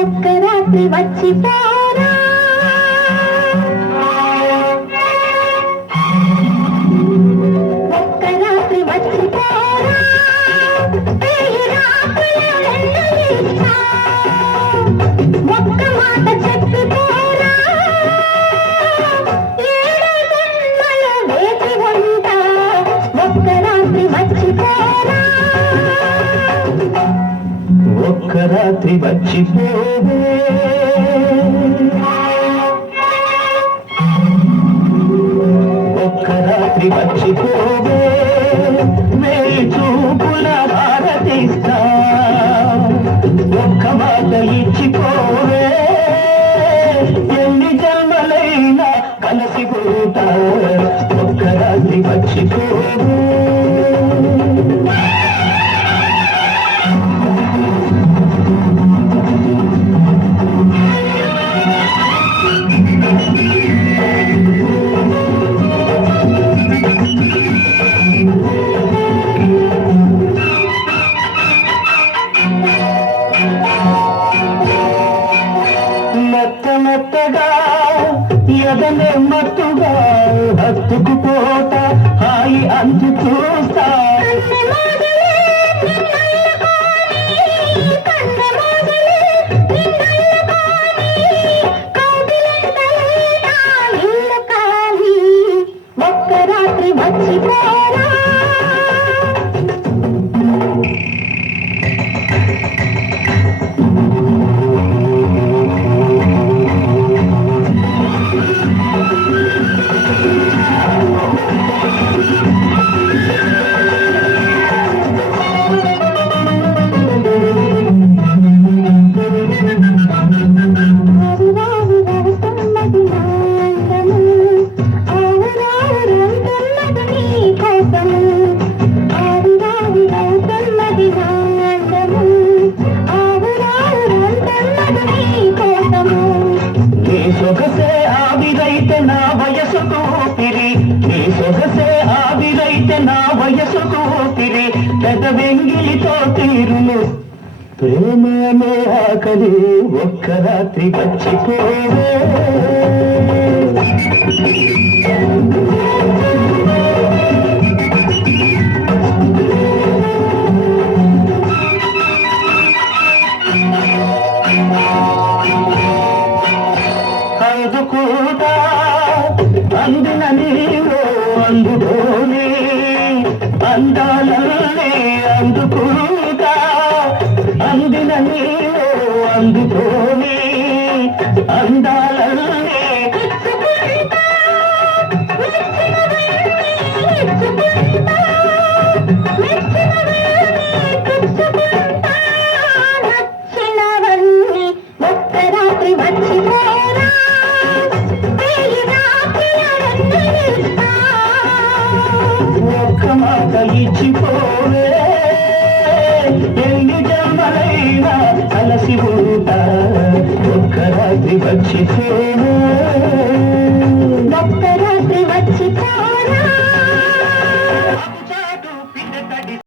ఒక్క రాత్రి వచ్చిపోరా ఒక్క రాత్రి వచ్చిపోరా ఒక్క మాట చెప్పిపోరా వేసి ఉంటా ఒక్క రాత్రి వచ్చిపోరా ఒక్క రాత్రి వచ్చిపోవే ఒక్క రాత్రి వచ్చిపోవే మేలు చూపుల భారతిస్తా ఒక్క మాట ఇచ్చిపోవే ఎన్ని జన్మలైనా కలసిపోతా ఒక్క రాత్రి వచ్చిపోవే మెత్తగా ఎదనే మత్తుగా హత్తుకుపోట హాయి అంతు చూస్తా ఒక్క రాత్రి వచ్చిపోరా సొగసే ఆవిరైతే నా వయసుకు ఊపిరి నీ సొగసే ఆవిరైతే నా వయసుకు ఊపిరి పెద్ద వెంగిలితో తీరును ప్రేమనే ఆకలి ఒక్క రాత్రి వచ్చిపోవే అందుకుంటా అందిన నీవు అందుకోని అందాలనే అందుకుంటా అందిన నీవు అందుకోని అందాలనే ఒక్క రాత్రి వచ్చిపోరా ఒక్క మాట ఇచ్చిపోవే ఎన్ని జన్మలైనా కలసి ఉంటా ఒక్క రాత్రి వచ్చిపో